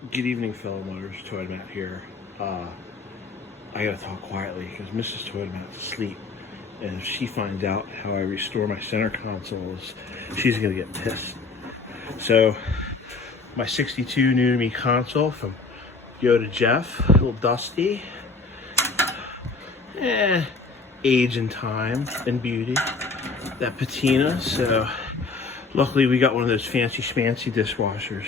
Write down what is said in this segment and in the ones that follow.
Good evening, fellow mothers. Toymatt here. I gotta talk quietly because Mrs. Toymatt's asleep, and if she finds out how I restore my center consoles, she's gonna get pissed. So, my 62 new to me console from Yoda Jeff, a little dusty. Age and time and beauty. That patina. So, luckily we got one of those fancy schmancy dishwashers.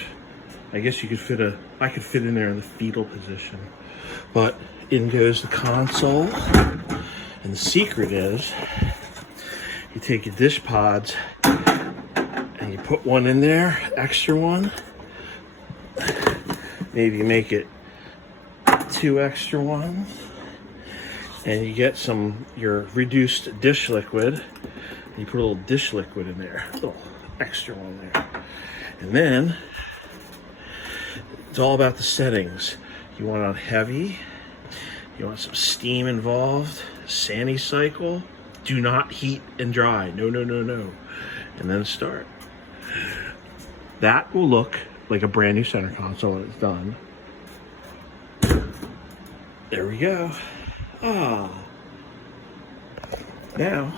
I guess you could I could fit in there in the fetal position. But in goes the console. And the secret is, you take your dish pods and you put one in there, extra one. Maybe you make it 2 extra ones. And you get your reduced dish liquid. And you put a little dish liquid in there, a little extra one there. And then, it's all about the settings. You want it on heavy. You want some steam involved. Sani cycle. Do not heat and dry. No, no, no, no. And then start. That will look like a brand new center console when it's done. There we go. Now,